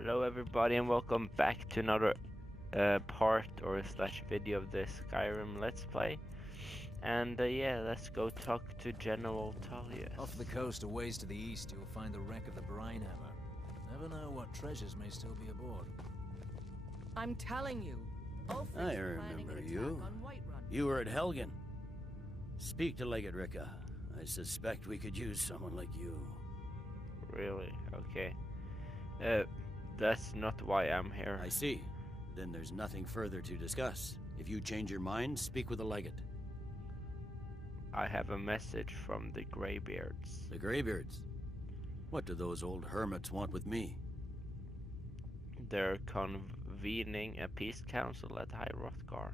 Hello everybody and welcome back to another part or slash video of the Skyrim Let's Play. And yeah, let's go talk to General Tullius. Off the coast, a ways to the east, you'll find the wreck of the Brine Hammer. Never know what treasures may still be aboard. I'm telling you, I remember you. You were at Helgen. Speak to Legate Ricka. I suspect we could use someone like you. Really? Okay. That's not why I'm here. I see. Then there's nothing further to discuss. If you change your mind, speak with the Legate. I have a message from the Greybeards. The Greybeards? What do those old hermits want with me? They're convening a peace council at High Hrothgar.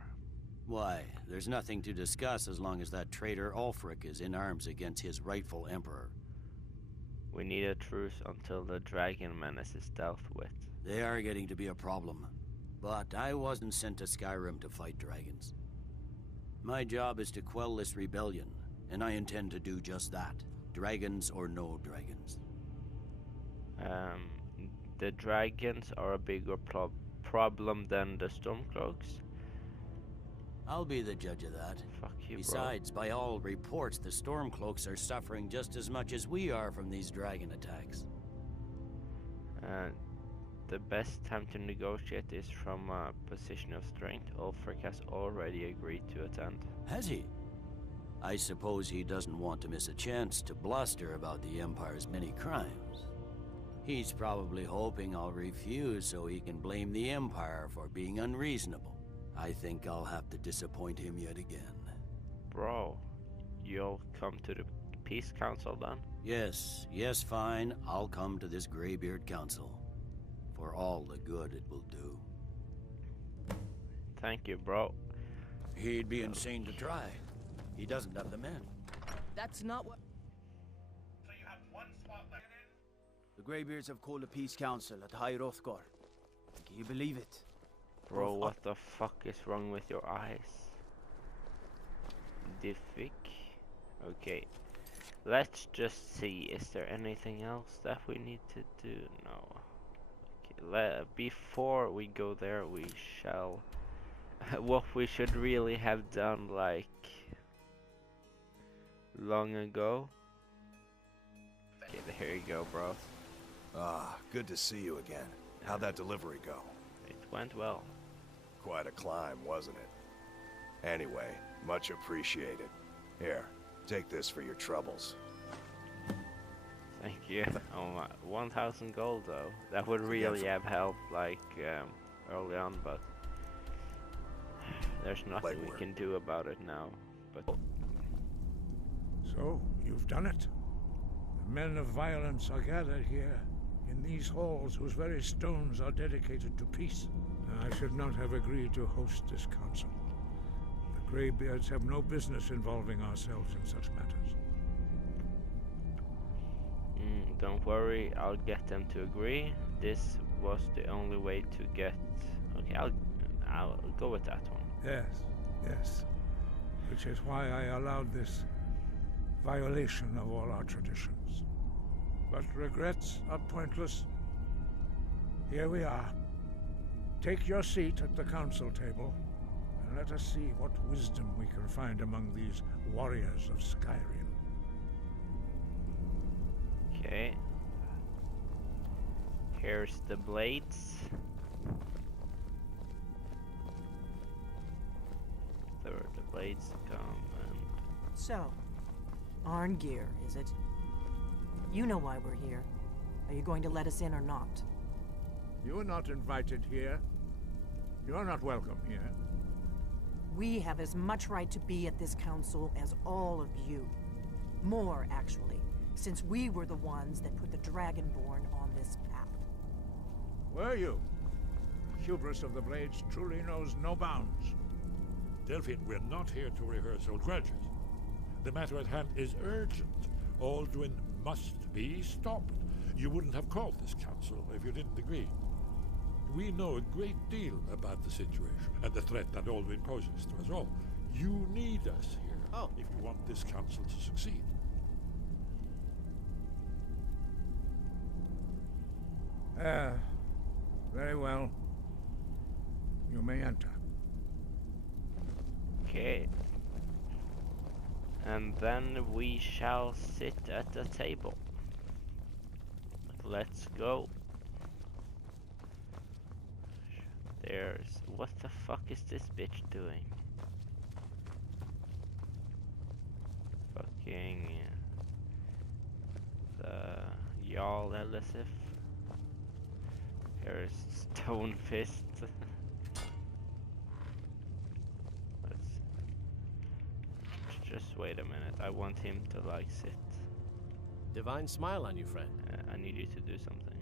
Why? There's nothing to discuss as long as that traitor Ulfric is in arms against his rightful emperor. We need a truce until the dragon menace is dealt with. They are getting to be a problem. But I wasn't sent to Skyrim to fight dragons. My job is to quell this rebellion, and I intend to do just that. Dragons or no dragons. The dragons are a bigger problem than the Stormcloaks. I'll be the judge of that. Fuck you, Besides, bro. by all reports, the Stormcloaks are suffering just as much as we are from these dragon attacks. The best time to negotiate is from a position of strength. Ulfric has already agreed to attend. Has he? I suppose he doesn't want to miss a chance to bluster about the Empire's many crimes. He's probably hoping I'll refuse so he can blame the Empire for being unreasonable. I think I'll have to disappoint him yet again. Bro, you'll come to the Peace Council then? Yes, fine. I'll come to this Greybeard Council. For all the good it will do. Thank you, bro. He'd be insane to try. He doesn't have the men. That's not what... So you have one spot left. The Greybeards have called a peace council at High Hrothgar. Can you believe it? Bro, what the fuck is wrong with your eyes? Diffic. Okay. Let's just see. Is there anything else that we need to do? No. Okay. Before we go there, we shall... what we should really have done, like... long ago. Okay, there you go, bro. Ah, good to see you again. How'd that delivery go? It went well. Quite a climb, wasn't it? Anyway, much appreciated. Here, take this for your troubles. Thank you. Oh my, 1,000 gold though. That would really have helped, like, early on, but there's nothing we can do about it now. But So, you've done it. The men of violence are gathered here, in these halls whose very stones are dedicated to peace. I should not have agreed to host this council. The Greybeards have no business involving ourselves in such matters. Don't worry, I'll get them to agree. This was the only way to get... Okay, I'll go with that one. Yes. Which is why I allowed this violation of all our traditions. But regrets are pointless. Here we are. Take your seat at the council table, and let us see what wisdom we can find among these warriors of Skyrim. Okay. Here's the blades. The blades come and... So, Arngeir, is it? You know why we're here. Are you going to let us in or not? You are not invited here. You are not welcome here. We have as much right to be at this council as all of you. More, actually, since we were the ones that put the Dragonborn on this path. Were you? The hubris of the Blades truly knows no bounds. Delphine, we're not here to rehearse old grudges. The matter at hand is urgent. Alduin must be stopped. You wouldn't have called this council if you didn't agree. We know a great deal about the situation and the threat that Alduin poses to us all. You need us here if you want this council to succeed. Very well. You may enter. Okay. And then we shall sit at the table. Let's go. There's... What the fuck is this bitch doing? Fucking... the Jarl Elisif. Here's Stone Fist. Let's just wait a minute. I want him to like sit. Divine smile on you, friend. I need you to do something.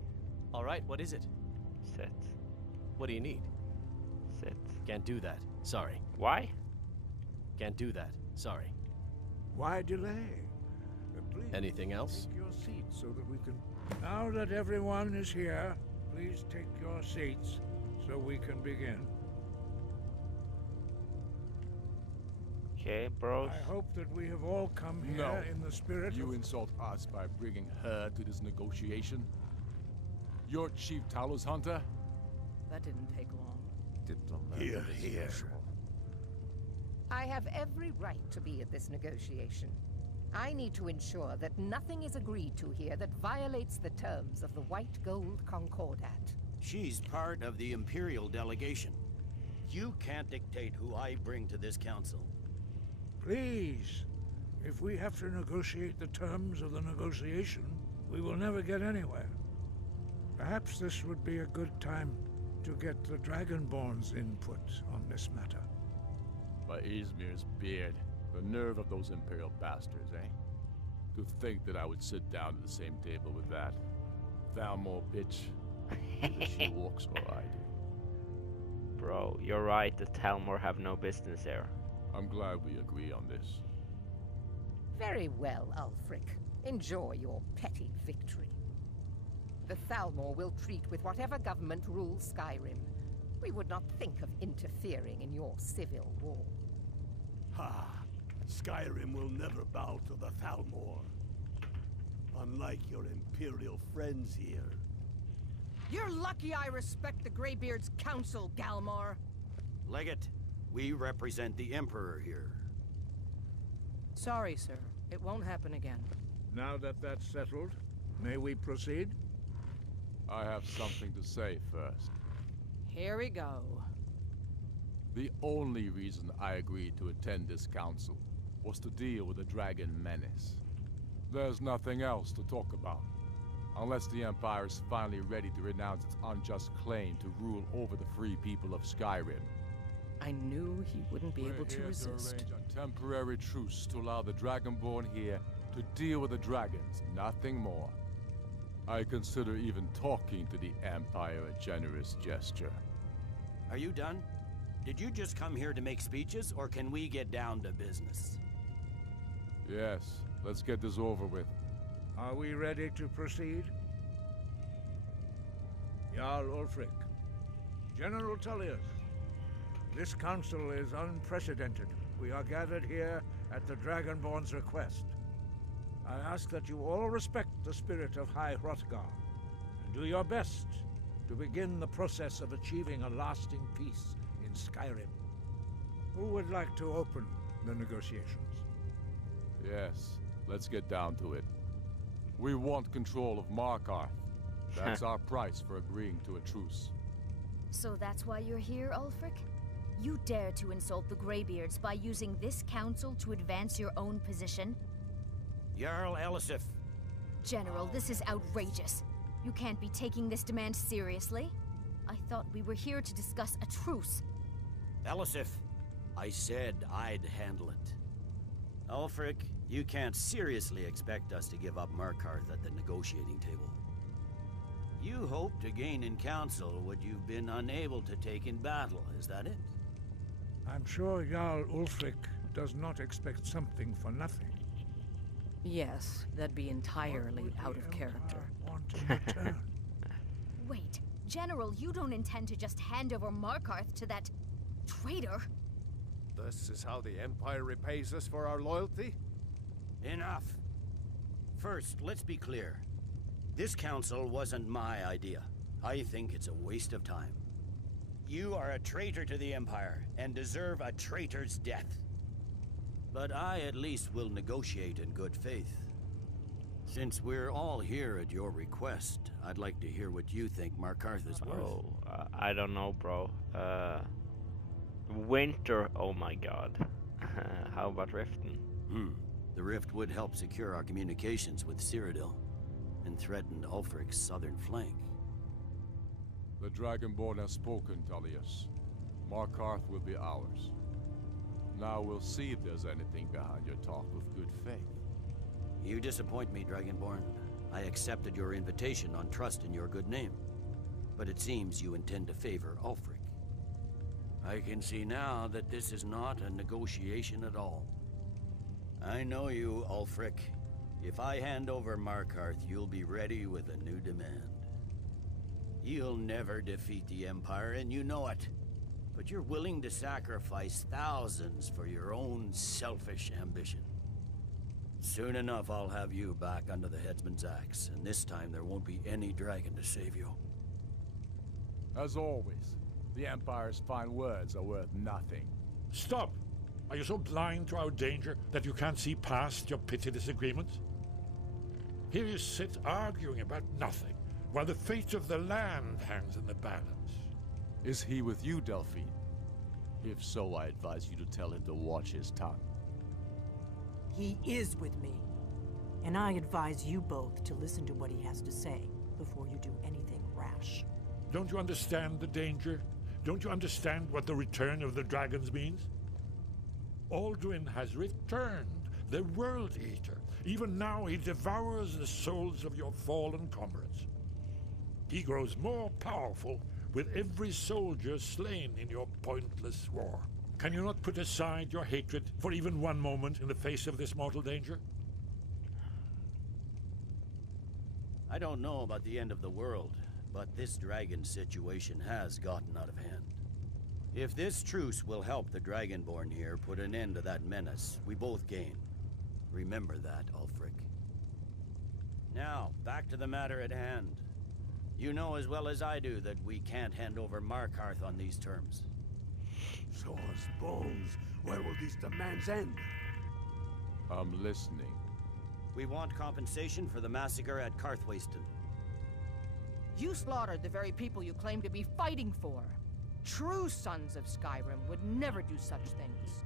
All right, what is it? Sit. What do you need? Sit. Can't do that. Sorry. Why? Can't do that. Sorry. Why delay? Please Anything else? take your seats so that we can... Now that everyone is here, please take your seats so we can begin. Okay, bros. I hope that we have all come here in the spirit You of... insult us by bringing her to this negotiation? You're Chief Talos Hunter? That didn't take long. Here, here. I have every right to be at this negotiation. I need to ensure that nothing is agreed to here that violates the terms of the White Gold Concordat. She's part of the Imperial delegation. You can't dictate who I bring to this council. Please, if we have to negotiate the terms of the negotiation, we will never get anywhere. Perhaps this would be a good time to get the Dragonborn's input on this matter. By Izmir's beard. The nerve of those Imperial bastards, eh? To think that I would sit down at the same table with that Thalmor bitch. Either she walks or I do. Bro, you're right, the Talmor have no business there. I'm glad we agree on this. Very well, Ulfric. Enjoy your petty victory. The Thalmor will treat with whatever government rules Skyrim. We would not think of interfering in your civil war. Ha! Skyrim will never bow to the Thalmor. Unlike your Imperial friends here. You're lucky I respect the Greybeard's counsel, Galmar. Legate, we represent the Emperor here. Sorry, sir. It won't happen again. Now that that's settled, may we proceed? I have something to say first. Here we go. The only reason I agreed to attend this council was to deal with the Dragon Menace. There's nothing else to talk about. Unless the Empire is finally ready to renounce its unjust claim to rule over the free people of Skyrim. I knew he wouldn't be able to resist. To arrange a temporary truce to allow the Dragonborn here to deal with the dragons, nothing more. I consider even talking to the Empire a generous gesture. Are you done? Did you just come here to make speeches, or can we get down to business? Yes, let's get this over with. Are we ready to proceed? Jarl Ulfric, General Tullius, this council is unprecedented. We are gathered here at the Dragonborn's request. I ask that you all respect the spirit of High Hrothgar, and do your best to begin the process of achieving a lasting peace in Skyrim. Who would like to open the negotiations? Yes, let's get down to it. We want control of Markarth. That's our price for agreeing to a truce. So that's why you're here, Ulfric? You dare to insult the Greybeards by using this council to advance your own position? Jarl Elisif. General, this is outrageous. You can't be taking this demand seriously. I thought we were here to discuss a truce. Elisif, I said I'd handle it. Ulfric, you can't seriously expect us to give up Markarth at the negotiating table. You hope to gain in council what you've been unable to take in battle, is that it? I'm sure Jarl Ulfric does not expect something for nothing. Yes, that'd be entirely out of character. Wait, General, you don't intend to just hand over Markarth to that traitor? This is how the Empire repays us for our loyalty? Enough. First, let's be clear. This council wasn't my idea. I think it's a waste of time. You are a traitor to the Empire and deserve a traitor's death. But I at least will negotiate in good faith. Since we're all here at your request, I'd like to hear what you think Markarth is worth. Oh, I don't know, bro. Winter, oh my god. How about Riften? The rift would help secure our communications with Cyrodiil and threaten Ulfric's southern flank. The Dragonborn has spoken, Tullius. Markarth will be ours. Now we'll see if there's anything behind your talk with good faith. You disappoint me, Dragonborn. I accepted your invitation on trust in your good name. But it seems you intend to favor Ulfric. I can see now that this is not a negotiation at all. I know you, Ulfric. If I hand over Markarth, you'll be ready with a new demand. You'll never defeat the Empire, and you know it. But you're willing to sacrifice thousands for your own selfish ambition. Soon enough, I'll have you back under the headsman's axe, and this time there won't be any dragon to save you. As always, the Empire's fine words are worth nothing. Stop! Are you so blind to our danger that you can't see past your petty disagreements? Here you sit arguing about nothing, while the fate of the land hangs in the balance. Is he with you, Delphine? If so, I advise you to tell him to watch his tongue. He is with me. And I advise you both to listen to what he has to say before you do anything rash. Don't you understand the danger? Don't you understand what the return of the dragons means? Alduin has returned, the World Eater. Even now he devours the souls of your fallen comrades. He grows more powerful with every soldier slain in your pointless war. Can you not put aside your hatred for even one moment in the face of this mortal danger? I don't know about the end of the world, but this dragon situation has gotten out of hand. If this truce will help the Dragonborn here put an end to that menace, we both gain. Remember that, Ulfric. Now, back to the matter at hand. You know as well as I do that we can't hand over Markarth on these terms. Show us bones. Where will these demands end? I'm listening. We want compensation for the massacre at Karthwasten. You slaughtered the very people you claim to be fighting for. True sons of Skyrim would never do such things.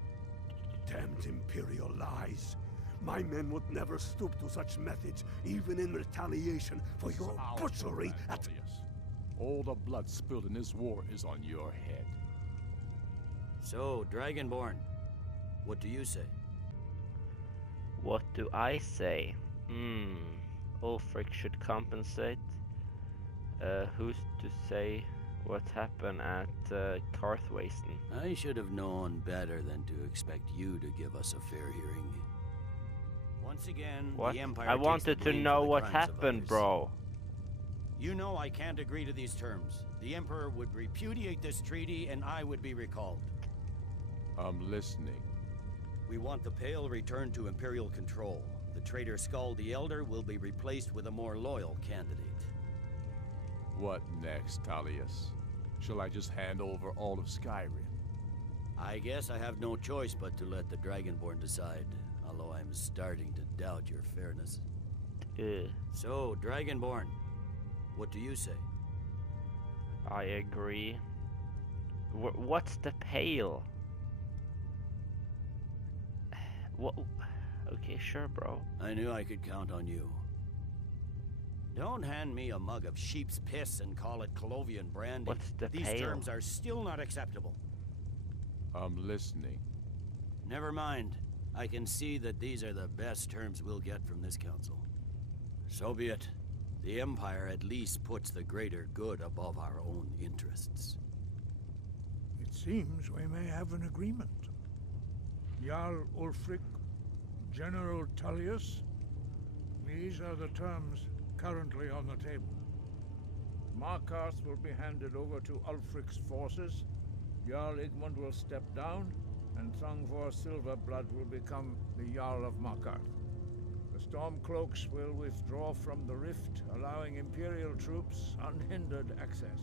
Damned Imperial lies. My men would never stoop to such methods, even in retaliation for your butchery at... Tullius. All the blood spilled in this war is on your head. So, Dragonborn, what do you say? What do I say? Ulfric should compensate. Who's to say what happened at Karthwasten? I should have known better than to expect you to give us a fair hearing. Once again, What? the Empire I takes wanted the to blame know for the what crimes of happened, others. bro. You know I can't agree to these terms. The Emperor would repudiate this treaty and I would be recalled. I'm listening. We want the Pale returned to Imperial control. The traitor Skull the Elder will be replaced with a more loyal candidate. What next, Tullius? Shall I just hand over all of Skyrim? I guess I have no choice but to let the Dragonborn decide, although I'm starting to doubt your fairness. So, Dragonborn, what do you say? I agree. What's the Pale? What? Okay, sure, bro. I knew I could count on you. Don't hand me a mug of sheep's piss and call it Colovian brandy. What's the These Pale? terms are still not acceptable. I'm listening. Never mind. I can see that these are the best terms we'll get from this council. So be it. The Empire at least puts the greater good above our own interests. It seems we may have an agreement. Jarl Ulfric, General Tullius, these are the terms currently on the table. Markarth will be handed over to Ulfric's forces, Jarl Igmund will step down, and Thongvor Silverblood will become the Jarl of Markarth. The Stormcloaks will withdraw from the rift, allowing Imperial troops unhindered access.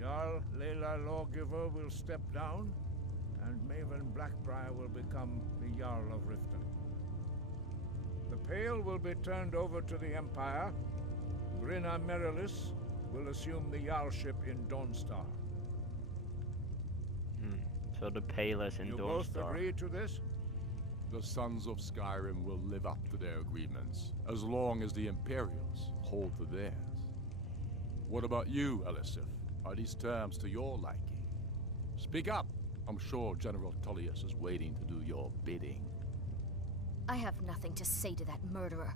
Jarl Layla Lawgiver will step down, and Maven Blackbriar will become the Jarl of Riften. The Pale will be turned over to the Empire. Grinna Merilis will assume the Jarlship in Dawnstar. So the Pale is in You Dawnstar. both agree to this? The Sons of Skyrim will live up to their agreements, as long as the Imperials hold to theirs. What about you, Elisif? Are these terms to your liking? Speak up! I'm sure General Tullius is waiting to do your bidding. I have nothing to say to that murderer.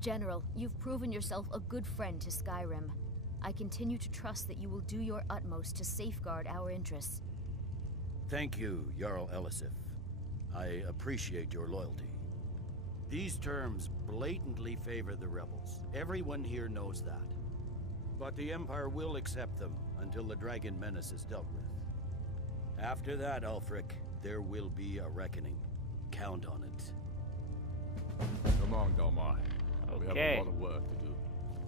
General, you've proven yourself a good friend to Skyrim. I continue to trust that you will do your utmost to safeguard our interests. Thank you, Jarl Elisif. I appreciate your loyalty. These terms blatantly favor the rebels. Everyone here knows that. But the Empire will accept them until the Dragon Menace is dealt with. After that, Ulfric, there will be a reckoning. Count on it. Come on, Dalmai. We have Okay. a lot of work to do.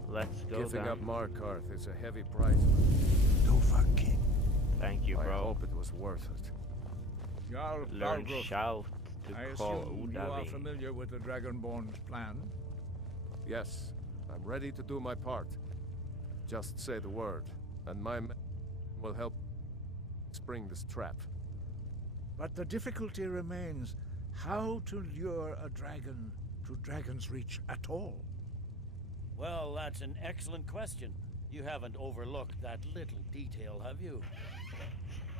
Let's go Giving then. up Markarth is a heavy price. Dovahkiin. Thank you, I bro. hope it was worth it. Jarl Learn Balgruuf, shout to I call assume you are Odahviing. familiar with the Dragonborn's plan? Yes, I'm ready to do my part. Just say the word, and my men will help spring this trap. But the difficulty remains how to lure a dragon to Dragon's Reach at all. Well, that's an excellent question. You haven't overlooked that little detail, have you?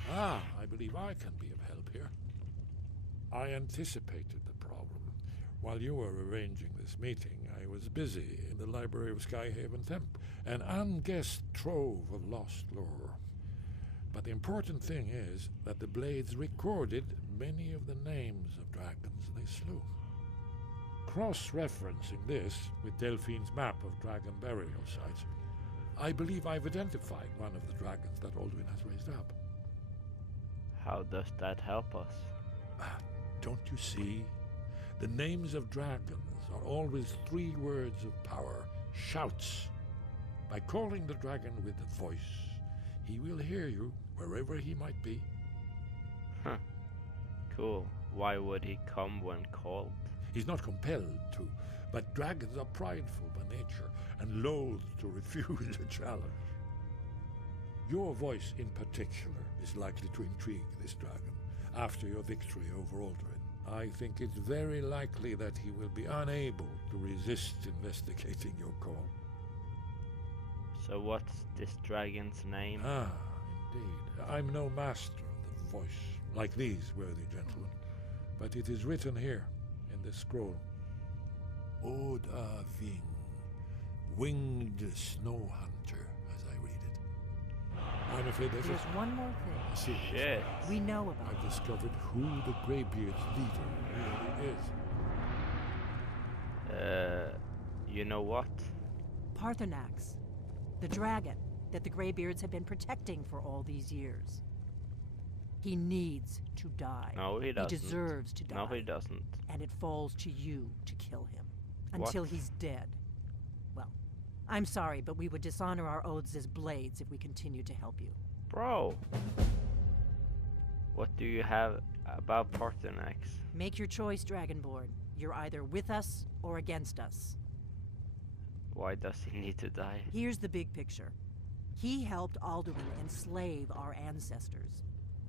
Ah, I believe I can be of help here. I anticipated the problem. While you were arranging this meeting, I was busy in the library of Skyhaven Temp, an unguessed trove of lost lore. But the important thing is that the Blades recorded many of the names of dragons they slew. Cross-referencing this with Delphine's map of dragon burial sites, I believe I've identified one of the dragons that Alduin has raised up. How does that help us? Don't you see? The names of dragons are always 3 words of power, shouts. By calling the dragon with a voice, he will hear you wherever he might be. Huh. Cool. Why would he come when called? He's not compelled to, but dragons are prideful by nature and loath to refuse a challenge. Your voice in particular is likely to intrigue this dragon after your victory over Alduin. I think it's very likely that he will be unable to resist investigating your call. So what's this dragon's name? Ah, indeed. I'm no master of the voice, like these worthy gentlemen, but it is written here in this scroll. Odahviing, winged snow hunter, as I read it. I'm afraid there's one more thing. See, Shit. We know about I've discovered who the Greybeard's leader really is. You know what? Parthenax, the dragon that the Greybeards have been protecting for all these years. He needs to die. No, he doesn't. He deserves to die. No, he doesn't. And it falls to you to kill him. What? Until he's dead. Well, I'm sorry, but we would dishonor our oaths as blades if we continued to help you. Bro. What do you have about Parthenax? Make your choice, Dragonborn. You're either with us or against us. Why does he need to die? Here's the big picture. He helped Alduin enslave our ancestors.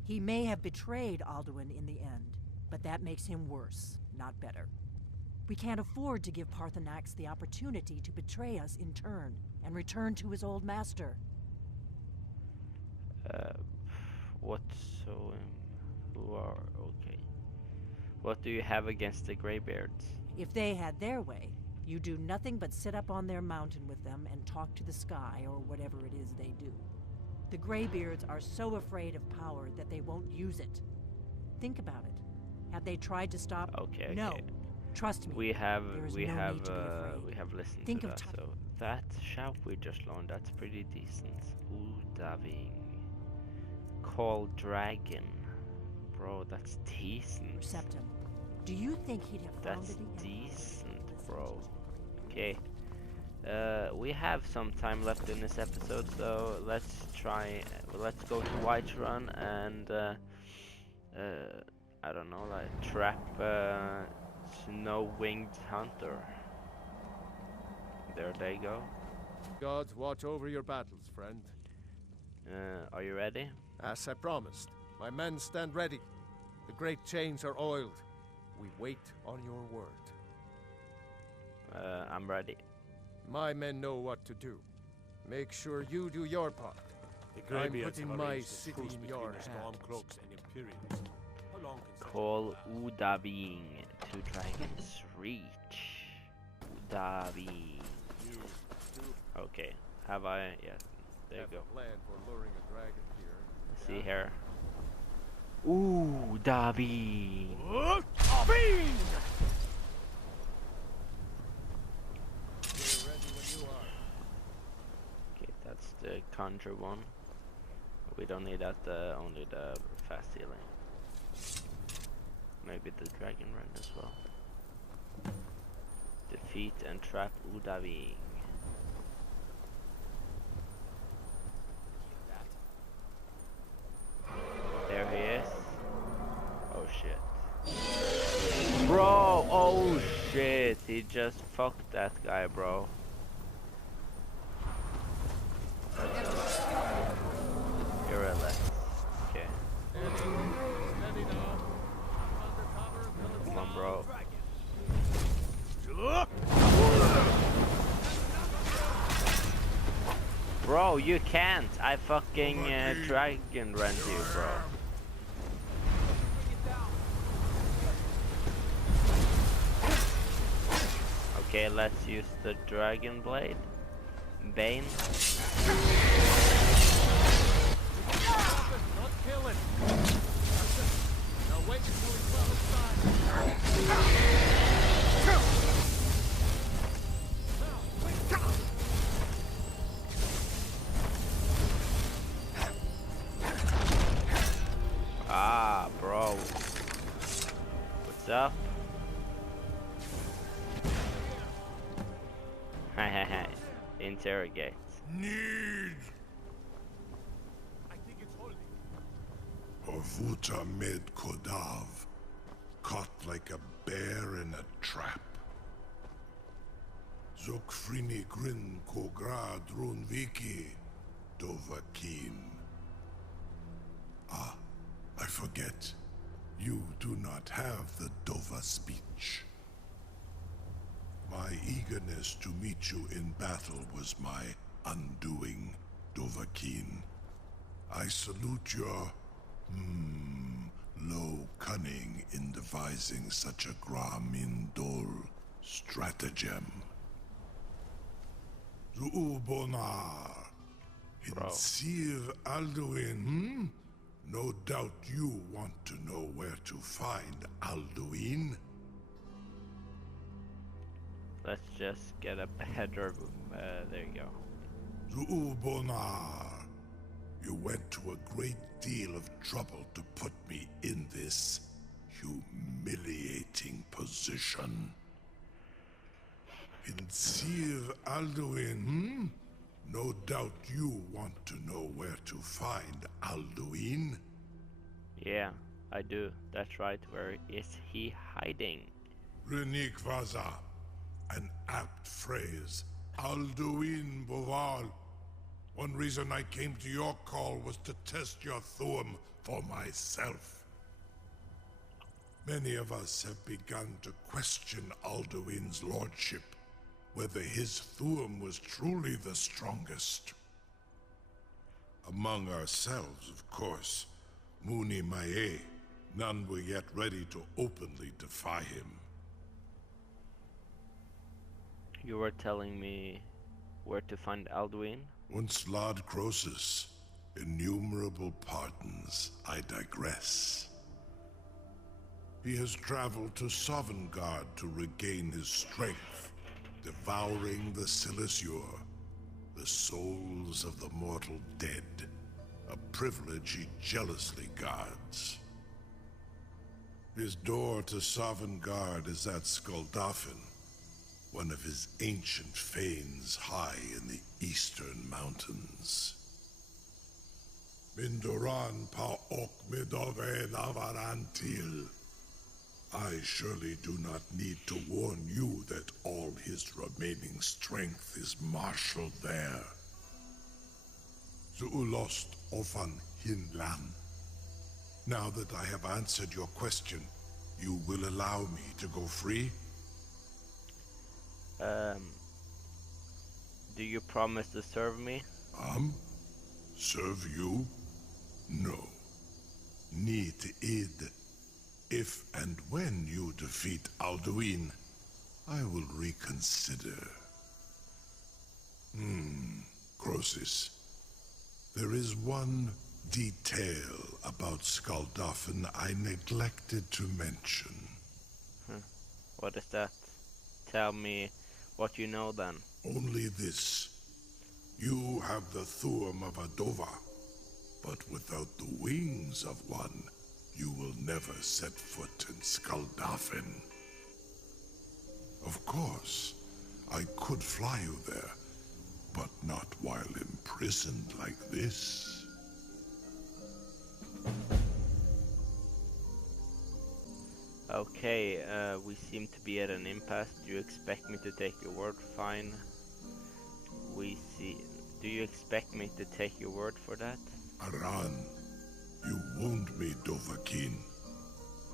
He may have betrayed Alduin in the end, but that makes him worse, not better. We can't afford to give Parthenax the opportunity to betray us in turn and return to his old master. Who are okay? What do you have against the Greybeards? If they had their way, you do nothing but sit up on their mountain with them and talk to the sky or whatever it is they do. The Greybeards are so afraid of power that they won't use it. Think about it. Have they tried to stop? Okay. No. Trust me. We have there is no need to be afraid. we have listened Think to of that. So that shout we just learned, that's pretty decent. Odahviing. Call dragon. Bro, that's decent. Septum. Do you think he'd have found That's it again? decent, bro. Okay. We have some time left in this episode, so let's go to Whiterun and I don't know, like trap snow-winged hunter. There they go. Gods watch over your battles, friend. Are you ready? As I promised, my men stand ready. The great chains are oiled. We wait on your word. I'm ready. My men know what to do. Make sure you do your part. I'm putting my city in your hands. Call Odahviing to Dragon's Reach. Odahviing. Okay, have I? Yeah, there you go. Plan for luring a dragon here. Let's see here. Odahviing. Okay, that's the conjure one. We don't need that, only the fast healing. Maybe the dragon run as well. Defeat and trap Odahviing. There he is. Oh shit. Bro, oh shit. He just fucked that guy, bro. You're a left. Okay. Come on, bro. Bro, you can't. I fucking dragon rent you, bro. Okay, let's use the dragon blade. Bane. Don't kill it. Now wait until it's well inside. Ah, bro. What's up? Hahaha. Interrogate. Need. I think it's holding. Orvuta med Kodav, caught like a bear in a trap. Zokfrini grin kograd runviki Odahviing. Ah, I forget. You do not have the Dova speech. My eagerness to meet you in battle was my undoing, Odahviing. I salute your, low cunning in devising such a Gramindol stratagem. Zuubonar, Hinsir Alduin, No doubt you want to know where to find Alduin. Let's just get a better. There you go. Zuubonar, you went to a great deal of trouble to put me in this humiliating position. Hinsir Alduin, No doubt you want to know where to find Alduin. Yeah, I do. That's right. Where is he hiding? Renik Vaza, an apt phrase. Alduin Boval. One reason I came to your call was to test your Thuum for myself. Many of us have begun to question Alduin's lordship, whether his Thuum was truly the strongest. Among ourselves, of course, Muni Mae, none were yet ready to openly defy him. You were telling me where to find Alduin? Once Lord Croesus, innumerable pardons, I digress. He has traveled to Sovngarde to regain his strength, devouring the Silesure, the souls of the mortal dead, a privilege he jealously guards. His door to Sovngarde is at Skuldafn, one of his ancient fanes high in the eastern mountains. Mindoran pa ok midove navarantil. I surely do not need to warn you that all his remaining strength is marshaled there. Zuulost ofan hinlan. Now that I have answered your question, you will allow me to go free? Do you promise to serve me? Serve you? No. Need id. If and when you defeat Alduin, I will reconsider. Croesus. There is one detail about Skaldafn I neglected to mention. What is that? Tell me what you know then. Only this. You have the thumb of a Dova, but without the wings of one, you will never set foot in Skaldafn. Of course, I could fly you there, but not while imprisoned like this. Okay, we seem to be at an impasse. Do you expect me to take your word? Fine. We see. Do you expect me to take your word for that? Aran, you wound me, Dovahkiin.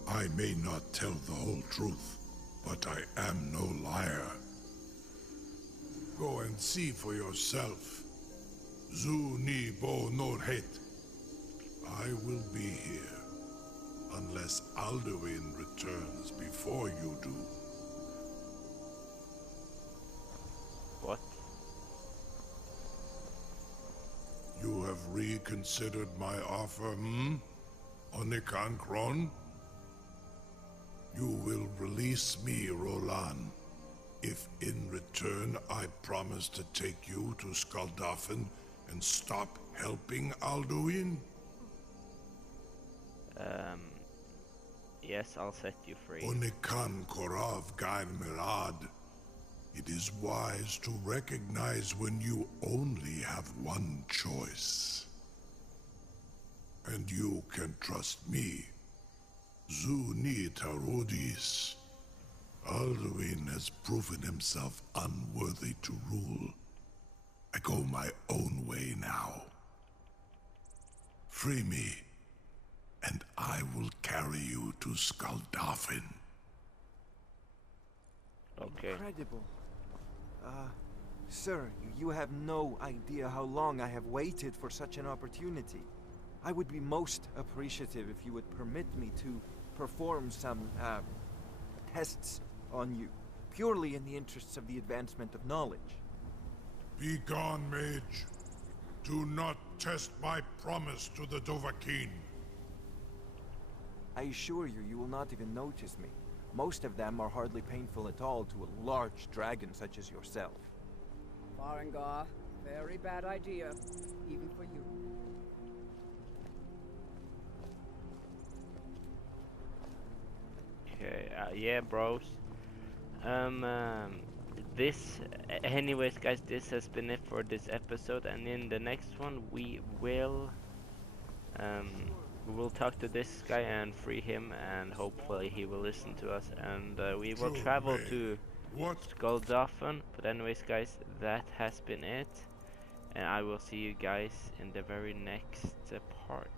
I may not tell the whole truth, but I am no liar. Go and see for yourself. Zu ni bo norhet. I will be here, unless Alduin returns before you do. What? You have reconsidered my offer, Onikan Kron? You will release me, Rolan, if in return I promise to take you to Skaldafn and stop helping Alduin? Yes, I'll set you free. Onikan Korav Gain Mirad. It is wise to recognize when you only have one choice. And you can trust me. Zuni Tarudis. Alduin has proven himself unworthy to rule. I go my own way now. Free me, and I will carry you to Skaldafn. Okay. Incredible. Sir, you have no idea how long I have waited for such an opportunity. I would be most appreciative if you would permit me to perform some, tests on you, purely in the interests of the advancement of knowledge. Be gone, mage. Do not test my promise to the Dovahkiin. I assure you, you will not even notice me. Most of them are hardly painful at all to a large dragon such as yourself. Farengar, very bad idea, even for you. Okay, yeah, bros. Anyways, guys, this has been it for this episode, and in the next one we will talk to this guy and free him, and hopefully he will listen to us, and we will travel to Skaldafn. But anyways, guys, that has been it, and I will see you guys in the very next part.